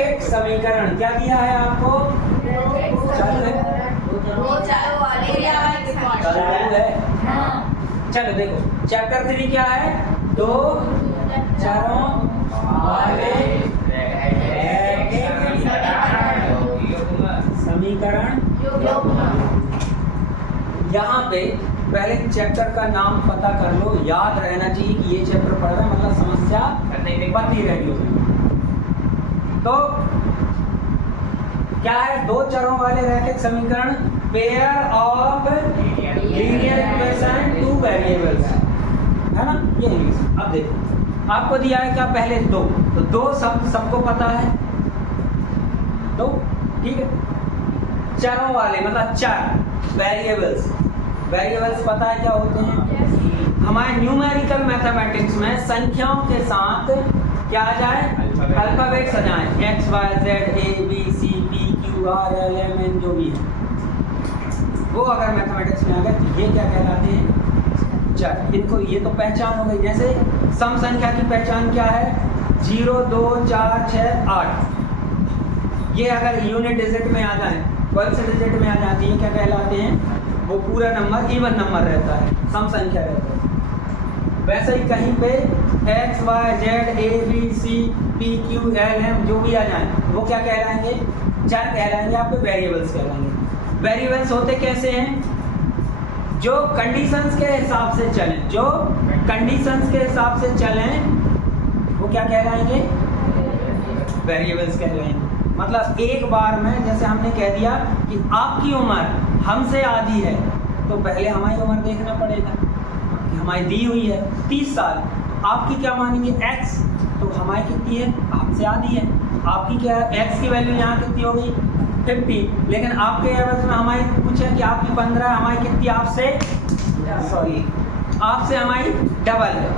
रैखिक समीकरण क्या दिया है आपको? चलो देखो चैप्टर 3 क्या है? दो चरों वाले समीकरण। यहाँ पे पहले चैप्टर का नाम पता कर लो, याद रहना चाहिए कि ये चैप्टर पढ़ रहे हैं, मतलब समस्या बनती रहेगी। तो क्या है? दो चरों वाले रैखिक समीकरण, pair of linear equation two variables, है ना? ये इंग्लिश। अब देखो आपको दिया है क्या? पहले दो, तो दो सबको पता है, दो, ठीक है। चरों वाले मतलब चर, वेरिएबल्स पता है क्या होते हैं? हमारे न्यूमेरिकल मैथमेटिक्स में संख्याओं के साथ क्या आ जाए? अल्फाबेट सजाएं, X Y Z A B C P Q R L M N, जो भी है वो अगर मैथमेटिक्स में आ गए तो ये क्या कहलाते हैं? चर। इनको ये तो पहचान हो गई। जैसे सम संख्या की पहचान क्या है? 0 2 4 6 8। ये अगर यूनिट डिजिट में आ जाए, पल्स डिजिट में आ जाती है, क्या कहलाते हैं? वो पूरा नंबर इवन नंबर रहता है, सम संख्या रहता है। वैसे ही कहीं पे X Y Z A B C P Q L M जो भी आ जाए वो क्या कहलाएंगे? चर कहलाएंगे, आपके वेरिएबल्स कहलाएंगे। वेरिएबल्स होते कैसे हैं? जो कंडीशंस के हिसाब से चलें, जो कंडीशंस के हिसाब से चलें वो क्या कहलाएंगे? वेरिएबल्स कहलाएंगे। मतलब एक बार में जैसे हमने कह दिया कि आपकी उम्र हमसे आधी है, तो पहले हमारी उम्र देखना पड़ेगा कि हमारी दी हुई है 30 साल, आपकी क्या मानेंगे? x, तो हमारी कितनी है? हमसे आधी है। आपकी क्या है? x की वैल्यू यहाँ कितनी हो गई? 50। लेकिन आपके एवज में हमारी पूछे कि आपकी 15, हमारी कितनी? आपसे हमारी डबल है।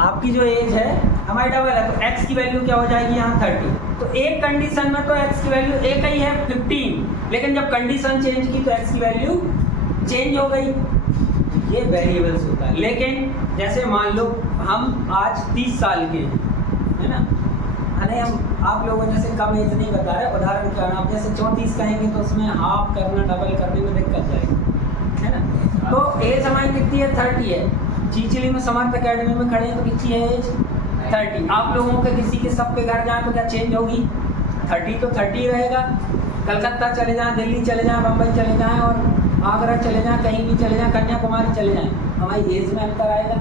आपकी जो एज है हमारी डबल है, तो x की वैल्यू क्या हो जाएगी यहाँ? 30। तो एक कंडीशन में तो x की वैल्यू एक ही है 15, लेकिन जब कंडीशन चेंज की तो x की वैल्यू चेंज हो गई। ये वेरिएबल्स होता है। लेकिन जैसे मान लो हम आज 30 साल के हैं, है ना? अरे हम आप लोगों जैसे कम एज नहीं बता रहे, उदाहरण क्या है, आप जैसे 34 कहेंगे तो उसमें हाफ करना, डबल करने में दिक्कत जाएगी, है ना? तो एज हमारी कितनी है? 30 है। चिचली में समर्थ अकेडमी में खड़े हैं तो कितनी है एज? 30। आप लोगों के किसी के सबके घर जाए तो क्या चेंज होगी? 30 तो 30 रहेगा। कलकत्ता चले जाएं, दिल्ली चले जाएं, बम्बई चले जाएं और आगरा चले जाएं, कहीं भी चले जाएं, कन्याकुमारी चले जाएं, हमारी एज में अंतर आएगा।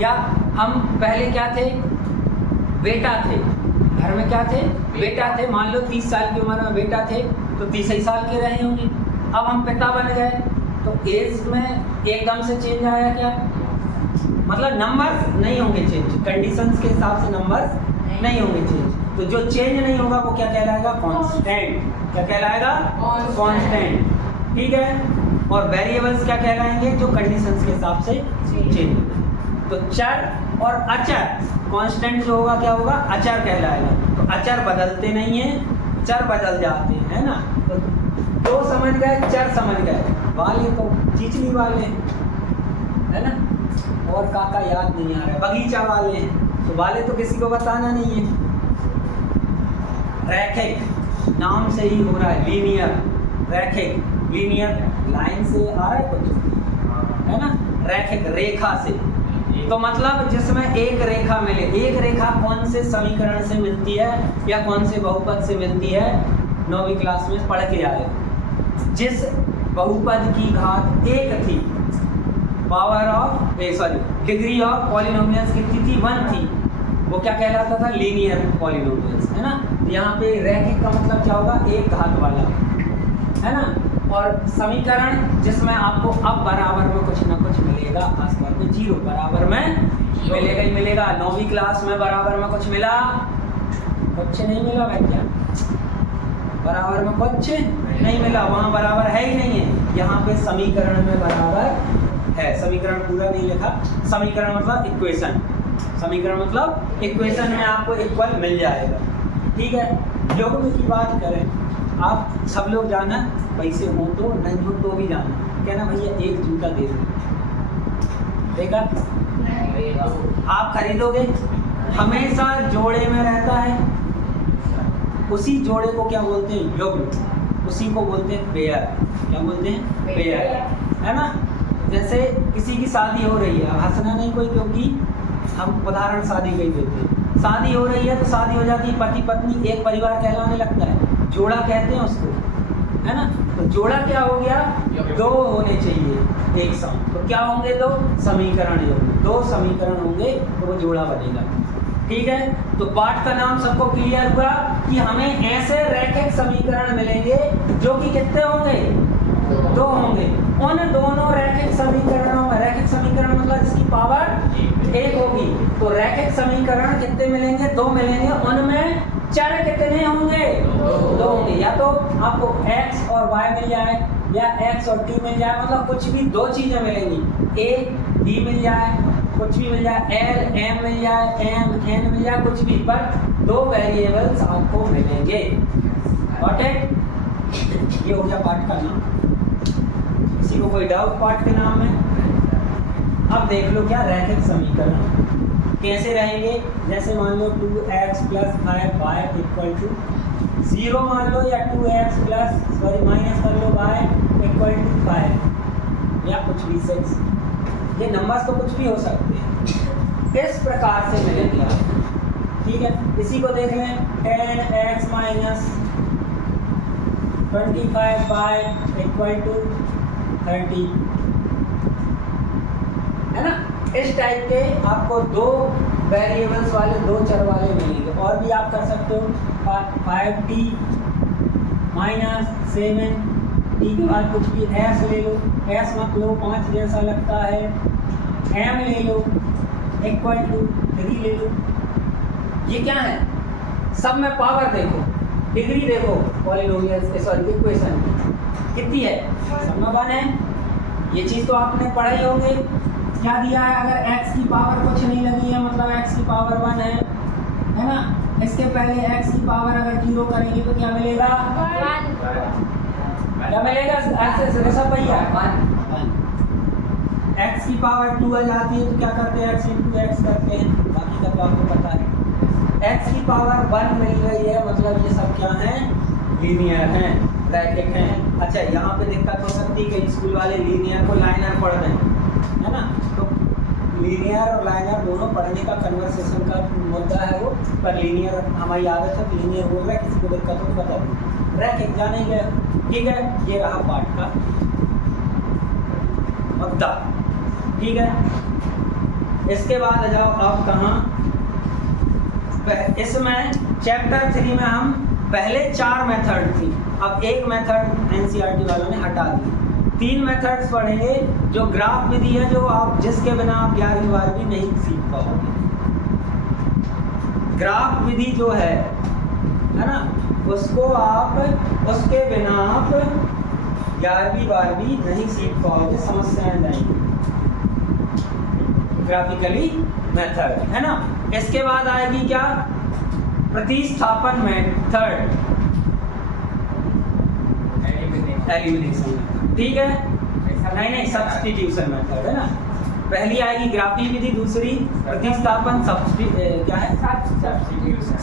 या हम पहले क्या थे? बेटा थे, घर में क्या थे? बेटा थे। मान लो 30 साल की उम्र में बेटा थे तो 30 ही साल के रहे होंगे। अब हम पिता बन गए तो एज में एकदम से चेंज आया क्या? मतलब नंबर्स नहीं होंगे चेंज, कंडीशंस के हिसाब से नंबर्स नहीं होंगे चेंज। तो जो चेंज नहीं होगा वो क्या कहलाएगा? कांस्टेंट। क्या कहलाएगा? कांस्टेंट, ठीक है। और वेरिएबल्स क्या कहलाएंगे? जो कंडीशंस के हिसाब से चेंज। तो चर और अचर, कांस्टेंट जो होगा क्या होगा? अचर कहलाएगा। तो अचर बदलते नहीं हैं, चर बदल जाते हैं, है ना? तो दो समझ गए, चर समझ गए, वाले तो चिचली वाले है ना, और काका याद नहीं आ रहा है, बगीचा वाले हैं, तो वाले तो किसी को बताना नहीं है। रैखिक नाम से ही हो रहा है, लीनियर, रैखिक, लीनियर लाइन से आ रहा है कुछ, है ना? रैखिक रेखा से, तो मतलब जिसमें एक रेखा मिले। एक रेखा कौन से समीकरण से मिलती है या कौन से बहुपद से मिलती है? 9वीं क्लास में पढ़ के आए। जिस बहुपद की घात 1 थी, power of degree of polynomials कितनी थी? 1 थी, वो क्या कहलाता था? लीनियर पॉलिनोमियल्स, है ना? यहाँ पे रैखिक का मतलब क्या होगा? एक घात वाला, है ना? और समीकरण जिसमें आपको अब बराबर में कुछ ना कुछ मिलेगा, खासतौर पे 0 बराबर में मिलेगा ही मिलेगा। 9वीं क्लास में बराबर में कुछ मिला? कुछ नहीं मिला भैया, बराबर में कुछ नहीं मिला, वहाँ बराबर है ही नहीं है। यहाँ पे समीकरण में बराबर है। समीकरण पूरा नहीं लिखा, समीकरण मतलब इक्वेशन, समीकरण मतलब इक्वेशन में आपको इक्वल मिल जाएगा, ठीक है। योग की बात करें, आप सब लोग जाना, पैसे हो तो नहीं हो तो भी जाना, कहना भैया एक जूता दे दो, देगा? आप खरीदोगे? हमेशा जोड़े में रहता है, उसी जोड़े को क्या बोलते हैं? युग्म। उसी को बोलते हैं पेयर। क्या बोलते हैं? पेयर, है ना। जैसे किसी की शादी हो रही है, हंसना नहीं कोई, क्योंकि हम उदाहरण शादी का ही देते हैं। शादी हो रही है तो शादी हो जाती है, पति पत्नी एक परिवार कहलाने लगता है, जोड़ा कहते हैं उसको, है ना। तो जोड़ा क्या हो गया? दो होने चाहिए एक साथ, तो क्या होंगे? दो समीकरण होंगे, दो समीकरण होंगे तो वो जोड़ा बनेगा। ठीक है, तो पाठ का नाम सबको क्लियर हुआ कि हमें ऐसे रैखिक समीकरण मिलेंगे जो कि कितने होंगे? दो होंगे। उन दोनों रैखिक समीकरणों में, रैखिक समीकरण मतलब जिसकी पावर एक होगी, तो रैखिक समीकरण कितने मिलेंगे? दो मिलेंगे। उनमें चर कितने होंगे? दो होंगे। या तो आपको x और y मिल जाए या x और t मिल जाए, मतलब कुछ भी दो चीजें मिलेंगी, a b मिल जाए, कुछ भी मिल जाए, l m मिल जाए, m n मिल जाए, कुछ भी, पर दो वेरिएबल्स आपको मिलेंगे। Got it? ये हो गया पाठ का नाम। किसी को कोई डाउट पाठ के नाम में? अब देख लो क्या रैखिक समीकरण कैसे रहेंगे। जैसे मान लो 2x + 5y = 0 मान लो, या 2x माइनस कर लो y = 5, या कुछ भी 6। ये नंबर्स तो कुछ भी हो सकते हैं, इस प्रकार से मिलेंगे। ठीक है, इसी को देख लें, 10x - 25y = 30, है ना। इस टाइप के आपको दो वेरिएबल्स वाले, दो चर वाले मिलेंगे। और भी आप कर सकते हो, 5t - 7t के बाद कुछ भी s ले लो, s मत लो, 5 जैसा लगता है, m ले लो, = 3 ले लो। ये क्या है? सब में पावर देखो, डिग्री देखो, पॉलिनोमियल सॉरी इक्वेशन कितनी है? सब में 1 है। ये चीज़ तो आपने पढ़ाई होगी। क्या दिया है? अगर x की पावर कुछ नहीं लगी है, मतलब x की पावर 1 है ना। इसके पहले x की पावर अगर 0 करेंगे तो क्या मिलेगा? 1। क्या मिलेगा? ऐसे सब भैया 1। x की पावर 2 आ जाती है तो क्या करते हैं? x × x करते हैं, बाकी का तो आपको पता है। x की पावर 1 मिल रही है, मतलब ये सब क्या है? लीनियर हैं, रैखिक हैं। अच्छा, यहाँ पे दिक्कत हो सकती है कि स्कूल वाले लीनियर को लाइनर पढ़ दें, है ना। तो लीनियर और लाइनर दोनों पढ़ने का कन्वर्सेशन का मुद्दा है वो, पर लीनियर हमारी आदत है, लीनियर बोल रहा है, किसी को दिक्कत हो तो बता दो, रैखिक जानेंगे। ठीक है, ये रहा पाठ का मुद्दा। ठीक है, इसके बाद आ जाओ आप कहाँ? इसमें चैप्टर 3 में हम पहले 4 मेथड थी, अब एक मेथड एनसीईआरटी वालों ने हटा दी। 3 मेथड्स पढ़ेंगे जो ग्राफ विधि है, जो आप जिसके बिना आप 11वीं 12वीं नहीं सीख पाओगे। ग्राफ विधि जो है ना, उसको आप, उसके बिना आप 11वीं 12वीं नहीं सीख पाओगे, समस्याएं जाएंगी। ग्राफिकली मेथड, है ना। इसके बाद आएगी क्या? प्रतिस्थापन मेथड, एलिमिनेशन। ठीक है, नहीं सब्स्टिट्यूशन मेथड, है ना। पहली आएगी ग्राफी विधि, दूसरी प्रतिस्थापन, क्या है?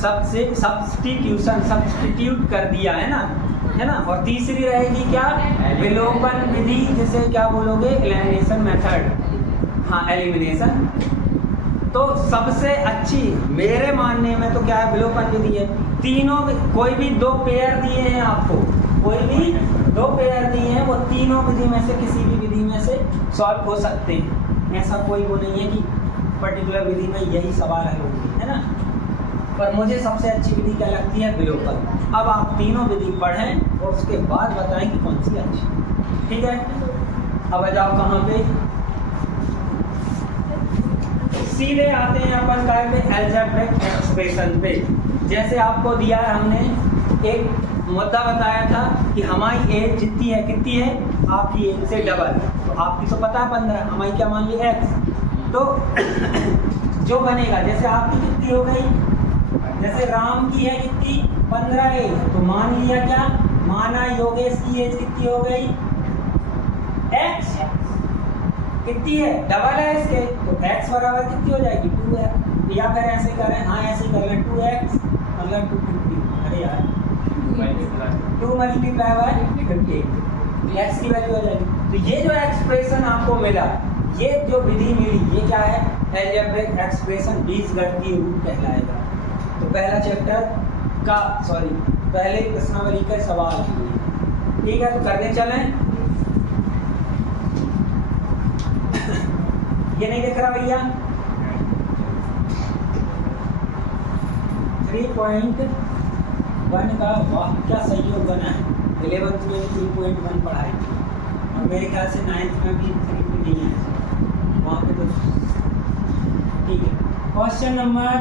सब्स्टिट्यूशन, सब्स्टिट्यूट कर दिया, है ना। और तीसरी रहेगी क्या? विलोपन विधि, जिसे क्या बोलोगे? Elimination method. हाँ, एलिमिनेशन। तो सबसे अच्छी मेरे मानने में तो क्या है? विलोपन विधि है। तीनों, कोई भी 2 पेयर दिए हैं आपको, कोई भी 2 पेयर दिए हैं, वो तीनों विधि में से किसी भी विधि में से सॉल्व हो सकते हैं। ऐसा कोई वो नहीं है कि पर्टिकुलर विधि में यही सवाल हल होगी, है ना। पर मुझे सबसे अच्छी विधि क्या लगती है? विलोपन। अब आप तीनों विधि पढ़ें और उसके बाद बताएं कि कौन सी अच्छी। ठीक है, अब आ जाओ कहाँ पे? सीधे आते हैं अपन काय पे? अलजेब्रिक एक्सप्रेशन पे। जैसे आपको दिया है, हमने एक मुद्दा बताया था कि हमारी एज जितनी है, कितनी है? आपकी एज से डबल। तो आपकी तो पता है 15, हमारी क्या मान ली? x। तो जो बनेगा, जैसे आपकी कितनी हो गई? जैसे राम की है कितनी? 15 एज। तो मान लिया क्या? माना योगेश की एज कितनी हो गई? x। कितनी है? डबल है इसके, तो x बराबर कितनी हो जाएगी? 2 है। या फिर ऐसे करें, हाँ ऐसे कर लें, 2x मतलब 250। अरे यार 2 मल्टीप्लाई बाय 15 एक्स की वैल्यू आ जाएगी। तो ये जो एक्सप्रेशन आपको मिला, ये जो विधि मिली, ये क्या है? अलजेब्रिक एक्सप्रेशन, बीजगणितीय रूप कहलाएगा। तो पहला चैप्टर का पहले प्रश्नावली का सवाल, ठीक है, तो करने चलें। ये नहीं दिख रहा भैया? 3.1 का वाह क्या सहयोग बना है। 11th में 3.1 पढ़ाई थी और मेरे ख्याल से 9th में भी 3 नहीं है वहाँ पे। तो ठीक है, क्वेश्चन नंबर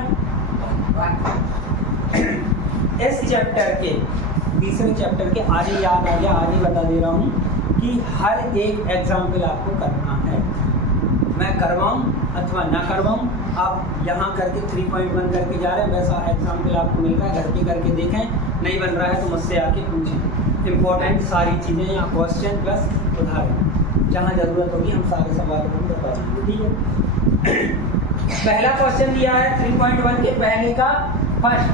1 इस चैप्टर के तीसरे चैप्टर के आगे याद आ गया, आगे बता दे रहा हूँ कि हर एक एग्जाम्पल आपको करना है। मैं करवाऊँ अथवा ना करवाऊँ, आप यहाँ करके 3.1 करके जा रहे हैं, वैसा एग्जाम्पल आपको मिल रहा है, घर पे करके देखें। नहीं बन रहा है तो मुझसे आके पूछें। इम्पोर्टेंट सारी चीज़ें यहाँ क्वेश्चन प्लस उदाहरण, जहाँ ज़रूरत होगी हम सारे सवालों को बता देंगे, ठीक है। पहला क्वेश्चन दिया है 3.1 के पहले का फर्स्ट,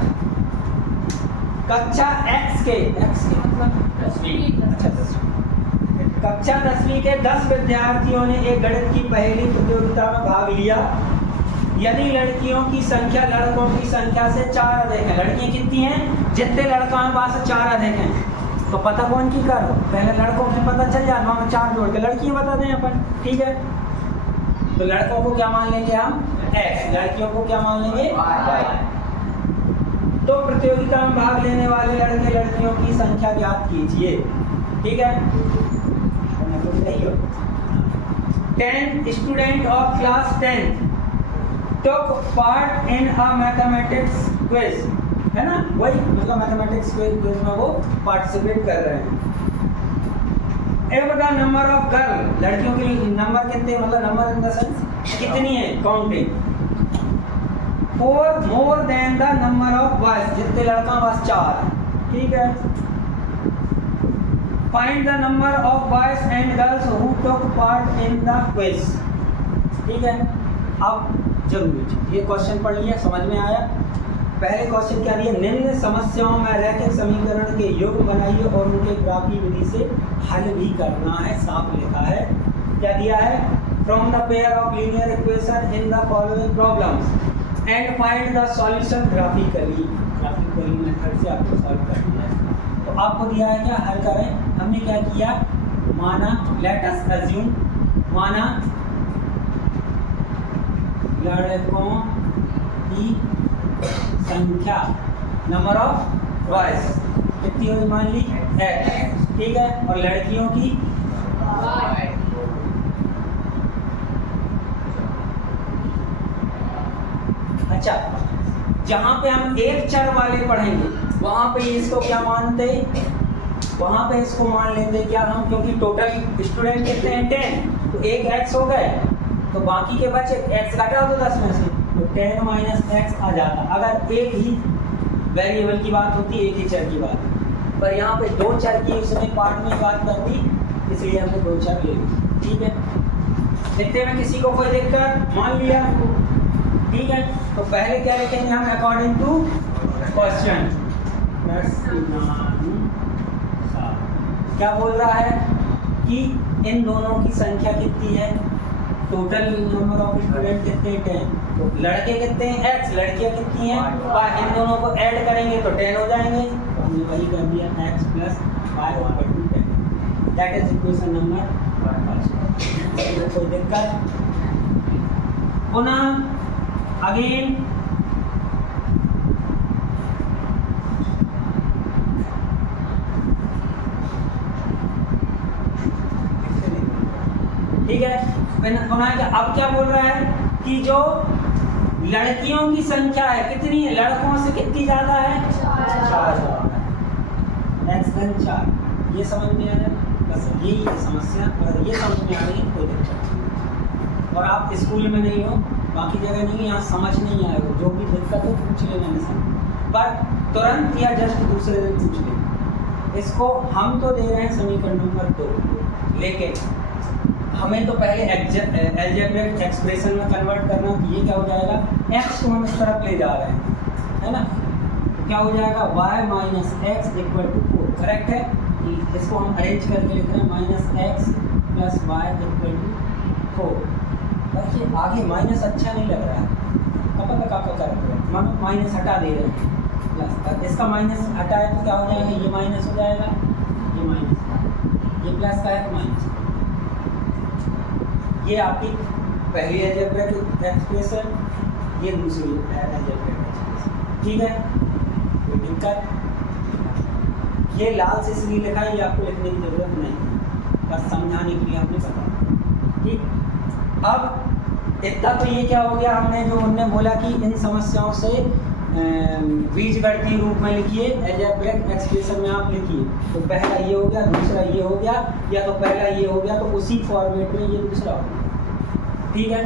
कक्षा x के मतलब 10वीं, अच्छा 10वीं, कक्षा 10वीं के 10 विद्यार्थियों ने एक गणित की पहेली प्रतियोगिता में भाग लिया। यदि लड़कियों की संख्या लड़कों की संख्या से 4 अधिक है, लड़कियां कितनी हैं? जितने लड़का हैं वहाँ से 4 अधिक हैं, तो पता कौन की करो? पहले लड़कों से पता चल जाए, वहाँ 4 जोड़ के लड़कियां बता दें अपन, ठीक है। तो लड़कों को क्या मान लेंगे हम? x, लड़कियों को क्या मान लेंगे? y। तो प्रतियोगिता में भाग लेने वाले लड़के लड़कियों की संख्या ज्ञात कीजिए, ठीक है। 10 student of class 10 took part in a mathematics quiz, है ना, वही मतलब मैथमेटिक्स क्विज में वो पार्टिसिपेट कर रहे हैं। If the number of girl, लड़कियों के नंबर कितने, मतलब नंबर इन द सेंस कितनी है, counting, 4 more than the number of boys, जितने लड़का बस 4, ठीक है। Find the number of boys and girls who took part in the quiz, ठीक है। अब जरूरी ये क्वेश्चन पढ़ लिया, समझ में आया। पहले क्वेश्चन क्या दिया? निम्न समस्याओं में रैखिक समीकरण के योग बनाइए और उनके ग्राफी विधि से हल भी करना है, साफ लिखा है। क्या दिया है? From the pair of linear equation in the following problems and find the solution graphically method से आपको सॉल्व करना है। तो आपको दिया है क्या, हल करें। हमने क्या किया, माना, लेट अस अज्यूम, माना लड़कों की संख्या, नंबर ऑफ बॉयज कितनी हुई मान ली, x, ठीक है, और लड़कियों की y। अच्छा, जहाँ पे हम एक चर वाले पढ़ेंगे वहाँ पे इसको क्या मानते, वहाँ पे इसको मान लेते क्या हम, क्योंकि टोटल स्टूडेंट कितने हैं 10, तो एक x हो गए, तो बाकी के बचे x घटा दो 10 में से, तो 10 माइनस x आ जाता। अगर एक ही वेरिएबल की बात होती, एक ही चर की बात, पर यहाँ पे 2 चर की उसने पार्ट में बात कर दी, इसलिए हमने 2 चर ले ली, ठीक है। इतने में किसी को कोई दिक्कत, मान लिया, ठीक है। तो पहले क्या लिखेंगे हम, अकॉर्डिंग टू क्वेश्चन, क्या बोल रहा है कि इन दोनों की संख्या कितनी है, टोटल नंबर ऑफ स्टूडेंट कितने 10, तो लड़के कितने हैं x, लड़कियां कितनी हैं y, इन दोनों को ऐड करेंगे तो 10 हो जाएंगे, तो हमने वही कर दिया x plus y equal to 10, that is equation number 1। कोई दिक्कत? पुनः अगेन ठीक है। अब क्या बोल रहा है कि जो लड़कियों की संख्या है कितनी है, लड़कों से कितनी ज्यादा है, 4 4। ये समझ में आया, बस यही है समस्या, अगर ये समझ में आ रही है कोई दिक्कत। और आप स्कूल में नहीं हो, बाकी जगह नहीं, यहाँ समझ नहीं आएगा, जो भी दिक्कत हो पूछ लेना नहीं, पर तुरंत या जस्ट दूसरे दिन पूछ लेना। इसको हम तो दे रहे हैं समीकरण नंबर 2, लेकिन हमें तो पहले अलजेब्रिक एक्सप्रेशन में कन्वर्ट करना, तो ये क्या हो जाएगा, x को हम इस तरफ ले जा रहे हैं, है ना, क्या हो जाएगा y minus X equal to 4, correct है। इसको हम अरेंज करके लिख रहे हैं minus X plus Y equal to 4। देखिए आगे माइनस अच्छा नहीं लग रहा है, कपा कर मानो माइनस हटा दे रहे हैं प्लस, इसका माइनस हटाए तो क्या हो जाएगा, ये माइनस हो जाएगा, ये माइनस का, ये प्लस का है तो माइनस। ये आपकी पहली अलजेब्रिक एक्सप्रेशन, ये दूसरी अलजेब्रिक एक्सप्रेशन, ठीक है। कोई दिक्कत? ये लाल से इसलिए लिखा है, ये आपको लिखने की ज़रूरत नहीं, बस समझाने के लिए हमने बताया, ठीक। अब इतना तो ये क्या हो गया, हमने जो उनने बोला कि इन समस्याओं से बीजगणितीय रूप में लिखिए, अलजेब्रिक एक्सप्रेशन में आप लिखिए। तो पहला ये हो गया, दूसरा ये हो गया, या तो पहला ये हो गया तो उसी फॉर्मेट में ये दूसरा हो गया, ठीक है।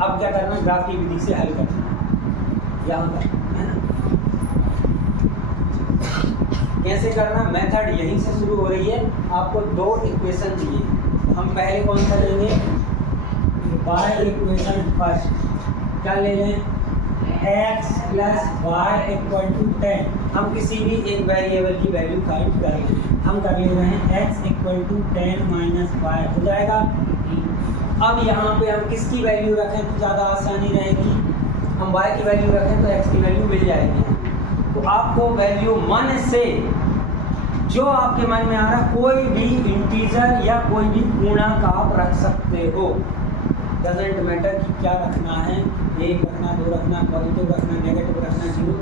अब क्या करना, ग्राफ की विधि से हल करना, यहाँ पर है ना। कैसे करना, मेथड यहीं से शुरू हो रही है। आपको दो इक्वेशन चाहिए, हम पहले कौन सा लेंगे, y इक्वेशन फर्स्ट, क्या ले लें, x plus Y equal to 10। हम किसी भी एक वेरिएबल की वैल्यू फाइंड कर लें, हम कर ले रहे हैं x equal to 10 minus Y, हो जाएगा। अब यहाँ पे हम किसकी वैल्यू रखें तो ज़्यादा आसानी रहेगी, हम y की वैल्यू रखें तो x की वैल्यू मिल जाएगी। तो आपको वैल्यू मन से जो आपके मन में आ रहा, कोई भी इंटीजर या कोई भी पूर्णांक आप रख सकते हो, डजेंट मैटर कि क्या रखना है, 1 रखना, 2 रखना, पॉजिटिव रखना, नेगेटिव रखना, 0,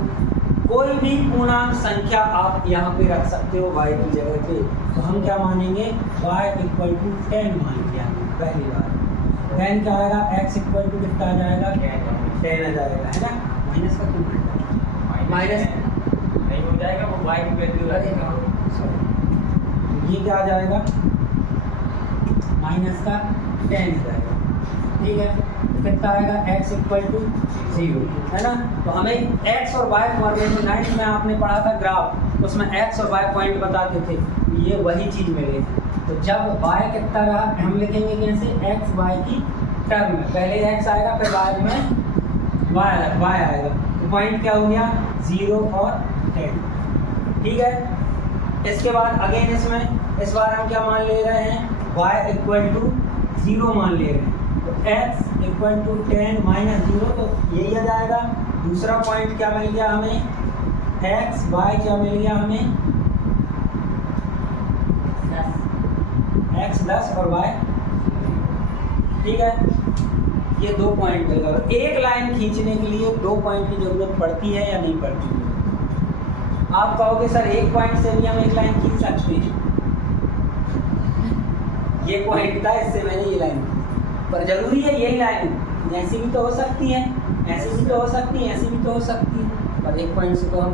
कोई भी पूर्णांक संख्या आप यहाँ पे रख सकते हो y की जगह पे। तो हम क्या मानेंगे, y इक्वल टू 10 मान लिया पहली बार, 10 क्या आएगा, x इक्वल टू कितना आ जाएगा, 10 आ जाएगा, है ना। माइनस का क्यों माइनस नहीं हो जाएगा, वो y की वैल्यू लगेगा, ये क्या आ जाएगा, माइनस का 10 आ जाएगा, ठीक है। तो कितना आएगा, x इक्वल टू 0, है ना। तो हमें x और y फॉर्मेट में 9th में आपने पढ़ा था ग्राफ, उसमें x और y पॉइंट बताते थे, ये वही चीज़ मिले। तो जब y कितना रहा, हम लिखेंगे कैसे, x y की टर्म में, पहले x आएगा फिर बाद में y आएगा। तो पॉइंट क्या हो गया, 0 और 10, ठीक है। इसके बाद अगेन इसमें इस बार हम क्या मान ले रहे हैं, y इक्वल टू 0 मान ले रहे हैं। तो x इक्वल टू 10 माइनस 0, तो यही आ जाएगा। दूसरा पॉइंट क्या मिल गया हमें, x y क्या मिल गया हमें, 10, x 10 और y, ठीक है। ये 2 पॉइंट मिल गए। तो एक लाइन खींचने के लिए 2 पॉइंट की जरूरत पड़ती है या नहीं पड़ती है? आप कहोगे सर एक पॉइंट से भी हम एक लाइन खींच सकते हैं, ये पॉइंट था इससे मैंने ये लाइन, पर जरूरी है यही लाइन, ऐसी भी तो हो सकती है, ऐसी भी तो हो सकती है, ऐसी भी तो हो सकती है, पर एक पॉइंट से तो हम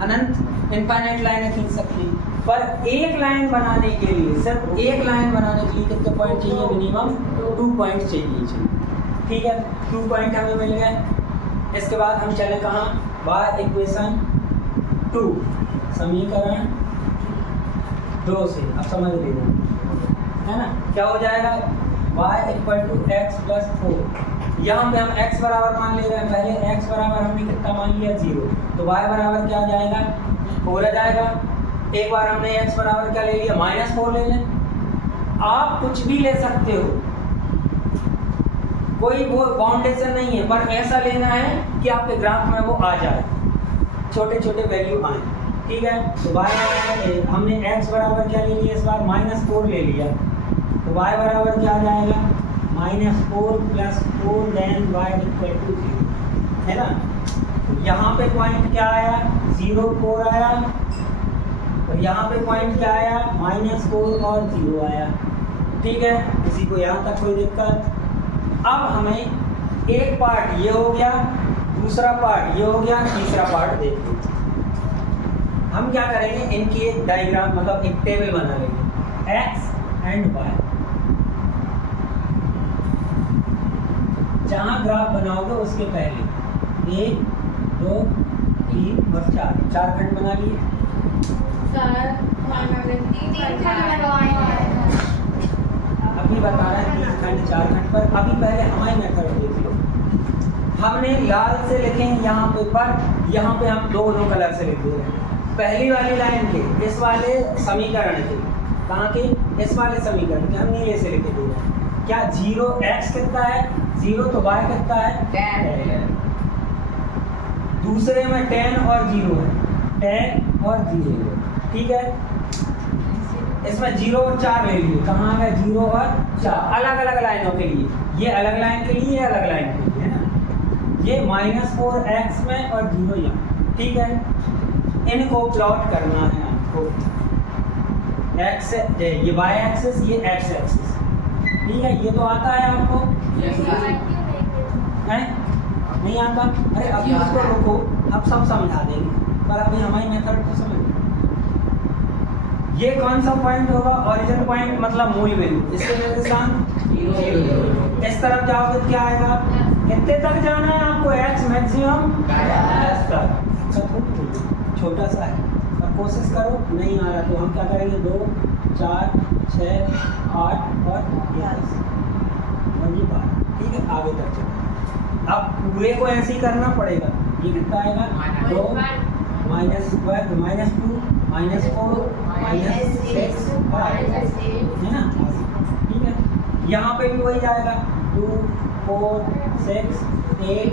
अनंत इनफाइनाइट लाइनें खींच सकते हैं। पर एक लाइन बनाने के लिए, सिर्फ एक लाइन बनाने के लिए कितने पॉइंट चाहिए, मिनिमम 2 पॉइंट चाहिए, ठीक है। 2 पॉइंट हमें मिल गए। इसके बाद हम चले कहाँ, y इक्वेशन 2, समीकरण 2 से, अब समझ लीजिए, है ना। क्या हो जाएगा, y equal to X plus 4, यहाँ पे हम x बराबर मान ले रहे हैं, पहले x बराबर हमने कितना मान लिया, 0, तो y बराबर क्या आ जाएगा, 4 आ जाएगा। एक बार हमने x बराबर क्या ले लिया, -4 ले लें। आप कुछ भी ले सकते हो, कोई वो बाउंडेशन नहीं है, पर ऐसा लेना है कि आपके ग्राफ में वो आ जाए, छोटे छोटे वैल्यू आए, ठीक है। तो y हमने x बराबर क्या ले लिया, इस बार -4 ले लिया, तो y बराबर क्या आ जाएगा, -4 plus 4 then y equal to 0, है ना। तो यहाँ पे पॉइंट क्या आया, 0 4 आया, और यहाँ पे पॉइंट क्या आया, -4 और 0 आया, ठीक है। किसी को यहाँ तक कोई दिक्कत? अब हमें एक पार्ट ये हो गया, दूसरा पार्ट ये हो गया, तीसरा पार्ट देखिए। हम क्या करेंगे, इनकी एक डायग्राम मतलब एक टेबल बना लेंगे, x एंड y। जहाँ ग्राफ बनाओगे उसके पहले 1 2 3 और 4 खंड बना लिए। अभी बता रहे हैं 3 खंड 4 खंड पर। अभी पहले हमारी मेथड देख लो, हमने लाल से लिखे हैं यहाँ पे, पर यहाँ पे हम दोनों कलर से लिख दे रहे हैं। पहली वाली लाइन के इस वाले समीकरण के, कहाँ के, इस वाले समीकरण के हम नीले से लिखे दे रहे हैं। क्या 0 x कितना है 0, तो y कितना है 10। दूसरे में 10 और 0 है, 10 और 0, ठीक है। इसमें 0 और 4 ले लीजिए, कहाँ है 0 और 4, अलग अलग लाइनों के लिए, ये अलग लाइन के लिए, ये अलग लाइन के लिए, है ना। ये -4x में और 0 यहाँ, ठीक है। इनको प्लॉट करना है आपको, x ये y एक्सिस, ये x एक्सिस, ठीक है। ये तो आता है आपको, है नहीं आता? अरे अभी इसको रुको, अब सब समझा देंगे, पर अभी हमारी मेथड को समझ। ये कौन सा पॉइंट होगा, ओरिजिन पॉइंट मतलब मूल बिंदु, इसके निर्देशांक 0। इस तरफ जाओगे तो क्या आएगा, कितने तक जाना है आपको, x मैक्सिमम तक, छोटा सा है, और कोशिश करो नहीं आ रहा तो हम क्या करेंगे, 2 4 6 8 और 10 और ये 12, ठीक है। आगे तक चलो, अब पूरे को ऐसे ही करना पड़ेगा। ये कितना आएगा, 2 -1 -2 -4 -6 है ना, ठीक है। यहाँ पे भी वही जाएगा, 2 4 6 8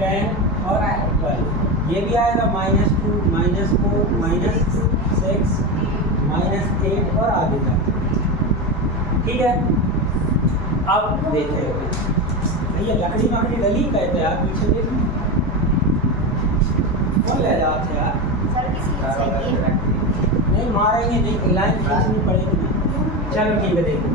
10 और 12। ये भी आएगा -2 -4 -6 -8 और आगे तक, ठीक है। अब देखें, ये लकड़ी मकड़ी डली कहते हैं, आप पीछे देखो कौन ले जाते यार, नहीं मारेंगे नहीं, लाइन खींचनी पड़ेगी ना। चलो ठीक है, देखो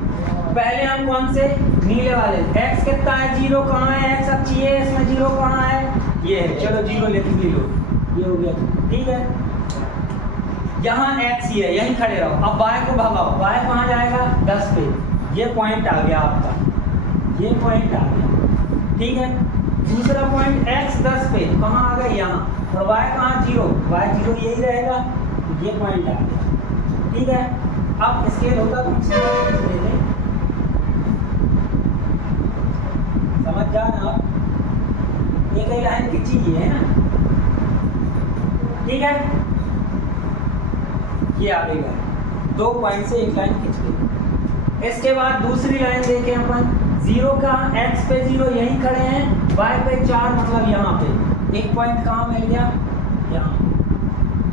पहले हम कौन से, नीले वाले, x कितना है 0, कहाँ है x अब चाहिए, इसमें 0 कहाँ है, ये है, चलो 0 लिख लो, ये हो गया, ठीक है। यहाँ x ही है, यहीं खड़े रहो। अब y को भगाओ, y कहाँ जाएगा 10 पे, ये पॉइंट आ गया आपका, ये पॉइंट आ गया, ठीक है। दूसरा पॉइंट x 10 पे कहाँ आ गया, यहाँ, और y कहाँ 0, y 0 यही रहेगा, ये पॉइंट आ गया, ठीक है। अब स्केल होता तो हम समझ जाना, आप एक ही लाइन खींची है ना, ठीक है। ये आ गई लाइन, 2 पॉइंट से एक लाइन खींच गई। इसके बाद दूसरी लाइन देखें अपन, 0 का x पे 0 यहीं खड़े हैं, y पे 4 मतलब यहाँ पे, एक पॉइंट कहाँ मिल गया, यहाँ,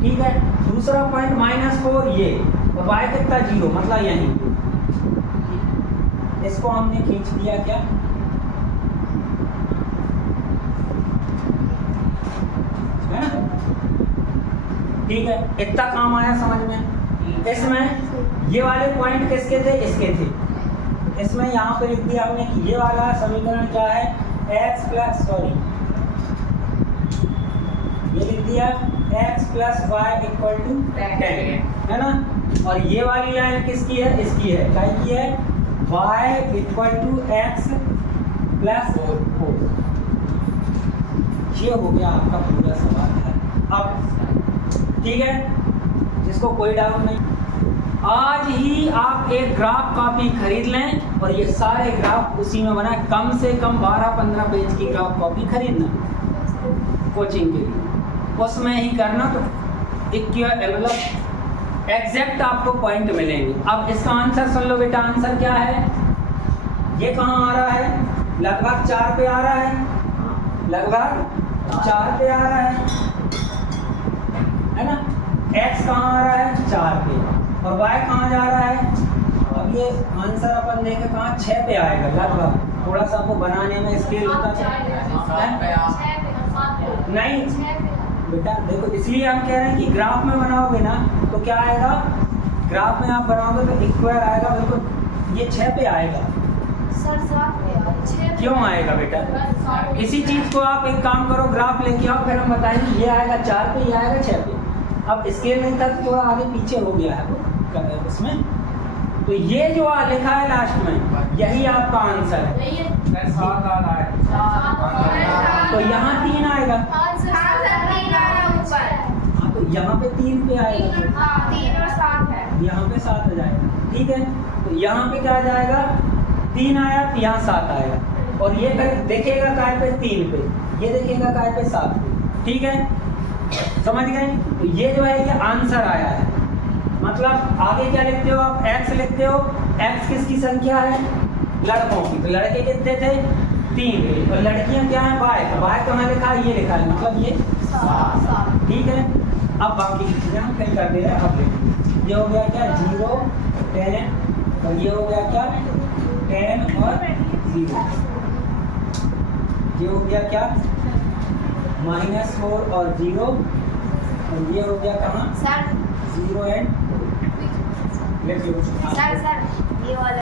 ठीक है। दूसरा पॉइंट -4 ये, और y कितना 0 मतलब यहीं, इसको हमने खींच दिया क्या, है ना, ठीक है। इतना काम आया समझ में। इसमें ये वाले पॉइंट किसके थे, इसके थे। इसमें यहाँ पे लिख दिया हमने कि ये वाला समीकरण क्या है, x प्लस ये लिख दिया x plus y equal to 10, है ना। और ये वाली लाइन किसकी है, इसकी है, क्या की है, y equal to x plus 4। ये हो गया आपका पूरा सवाल है। अब ठीक है, जिसको कोई डाउट नहीं, आज ही आप एक ग्राफ कॉपी खरीद लें और ये सारे ग्राफ उसी में बनाए, कम से कम 12-15 पेज की ग्राफ कॉपी खरीदना कोचिंग के लिए, उसमें ही करना, तो मतलब एग्जैक्ट आपको पॉइंट मिलेंगे। अब इसका आंसर सुन लो बेटा, आंसर क्या है, ये कहाँ आ रहा है, लगभग 4 पे आ रहा है, लगभग 4 पे आ रहा है ना। x कहाँ आ रहा है 4 पे, और y कहाँ जा रहा है, अब ये आंसर अपन देखें कहाँ 6 पे आएगा लगभग, थोड़ा सा आपको बनाने में स्केल होता है नहीं बेटा, देखो इसलिए हम कह रहे हैं कि ग्राफ में बनाओगे ना तो क्या आएगा, ग्राफ में आप बनाओगे तो इक्वल आएगा, बिल्कुल ये 6 पे आएगा। क्यों आएगा बेटा, इसी चीज को आप एक काम करो, ग्राफ लेके आओ, फिर हम बताएंगे ये आएगा 4 पे, ये आएगा 6 पे। अब स्केल नहीं था तो थोड़ा आगे पीछे हो गया है उसमें, तो ये जो लिखा है लास्ट में यही आपका आंसर है। तो यहाँ 3 आएगा, हाँ तो यहाँ पे 3 पे आएगा, यहाँ पे 7 आ जाएगा, ठीक है। तो यहाँ पे क्या आ जाएगा, 3 आया तो यहाँ 7 आएगा, और ये फिर देखेगा काय पे 3 पे, ये देखेगा काय पे 7 पे। ठीक है, समझ गए? तो ये जो है ये आंसर आया है। मतलब आगे क्या लिखते हो आप, x लिखते हो। x किसकी संख्या है? लड़कों की। तो लड़के कितने थे? 3। और लड़कियां क्या है? बाय तो मैंने लिखा है, ये लिखा है, मतलब ये 7। ठीक है, अब बाकी की चीजें हम फिल कर दे रहे हैं। अब लिखिए, ये हो गया क्या? 0 10, और ये हो गया क्या? 10 और 0। ये हो गया क्या? -4 और 0, और ये हो गया कहाँ? 0 एंड लिख लो। सर ये वाला